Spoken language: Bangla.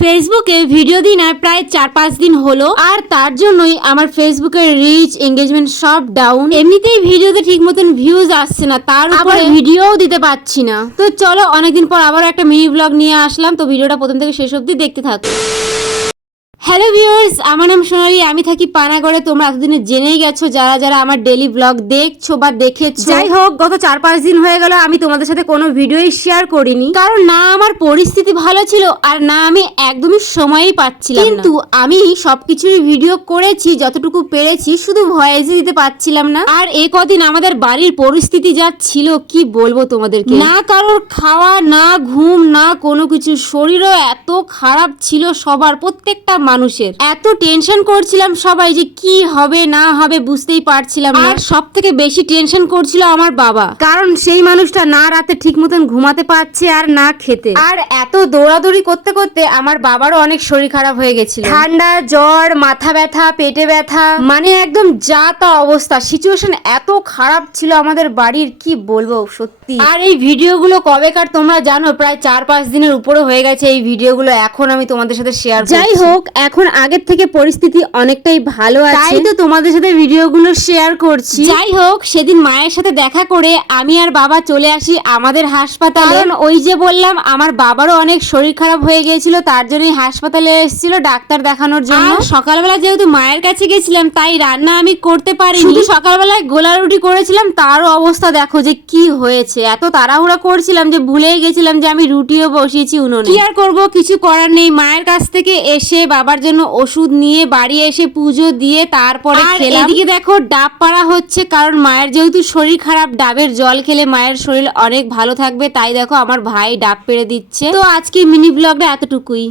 ফেসবুকে ভিডিও দিন আর প্রায় 4-5 দিন হলো, আর তার জন্যই আমার ফেসবুকের রিচ এঙ্গেজমেন্ট সব ডাউন। এমনিতেই ভিডিওতে ঠিক মতন ভিউজ আসছে না, তার উপরে ভিডিওও দিতে পারছি না। তো চলো অনেকদিন পর আবার একটা মিনি ব্লগ নিয়ে আসলাম, তো ভিডিওটা প্রথম থেকে শেষ অবধি দেখতে থাকো। হ্যালো ভিউয়ার্স, আমার নাম সোনালি, আমি থাকি পানাগড়ে। তোমরা এতদিনে জেনেই গেছো যারা যারা আমার ডেইলি ব্লগ দেখছো বা দেখেছো। যাই হোক, গত 4-5 দিন হয়ে গেল আমি তোমাদের সাথে কোনো ভিডিওই শেয়ার করিনি, কারণ না আমার পরিস্থিতি ভালো ছিল আর না আমি একদমই সময়ই পাচ্ছিলাম। কিন্তু আমি সবকিছুরই ভিডিও করেছি যতটুকু পেরেছি, শুধু ভয়েসই দিতে পারছিলাম না। আর এই কদিন আমাদের বাড়ির পরিস্থিতি যা ছিল কি বলবো তোমাদেরকে, না কারোর খাওয়া, না ঘুম, না কোনো কিছু। শরীরও এত খারাপ ছিল সবার, প্রত্যেকটা মানুষের। এত টেনশন করছিলাম সবাই যে কি হবে না হবে বুঝতেই পারছিলাম না। আর সব থেকে বেশি টেনশন করছিল আমার বাবা, কারণ সেই মানুষটা না রাতে ঠিক মতন ঘুমাতে পারছে আর না খেতে। আর এত দৌড়াদৌড়ি করতে করতে আমার বাবারও অনেক শরীর খারাপ হয়ে গেছিল, ঠান্ডা, জ্বর, মাথা ব্যথা, পেটে ব্যথা, মানে একদম যা তা অবস্থা। সিচুয়েশন এত খারাপ ছিল আমাদের বাড়ির, কি বলবো সত্যি। আর এই ভিডিওগুলো কবেকার তোমরা জানো, প্রায় 4-5 দিনের উপরে হয়ে গেছে এই ভিডিওগুলো এখন আমি তোমাদের সাথে শেয়ার করছি। যাই হোক, এখন আগের থেকে পরিস্থিতি অনেকটাই ভালো আছে, তাই তো তোমাদের সাথে ভিডিওগুলো শেয়ার করছি। যাই হোক, সেদিন মায়ের সাথে দেখা করে আমি আর বাবা চলে আসি আমাদের হাসপাতালে, কারণ ওই যে বললাম আমার বাবারও অনেক শরীর খারাপ হয়ে গিয়েছিল, তার জন্যই হাসপাতালে এসেছিল ডাক্তার দেখানোর জন্য। সকালবেলা যেহেতু মায়ের কাছে গেছিলাম তাই রান্না আমি করতে পারিনি, শুধু সকালবেলায় গোলা রুটি করেছিলাম। তারও অবস্থা দেখো যে কি হয়েছে। এত তাড়াহুড়া করছিলাম যে ভুলেই গেছিলাম যে আমি রুটিও বসিয়েছি উনুনে। কি আর করবো, কিছু করার নেই। মায়ের কাছ থেকে এসে বাবার জন্য ওষুধ নিয়ে বাড়ি এসে পুজো দিয়ে তারপরে খেলাম। এদিকে দেখো ডাব পাড়া হচ্ছে, কারণ মায়ের যেহেতু শরীর খারাপ, ডাবের জল খেলে মায়ের শরীর অনেক ভালো থাকবে, তাই দেখো আমার ভাই ডাব পেড়ে দিচ্ছে। তো আজকে মিনি ব্লগটা এতটুকুই।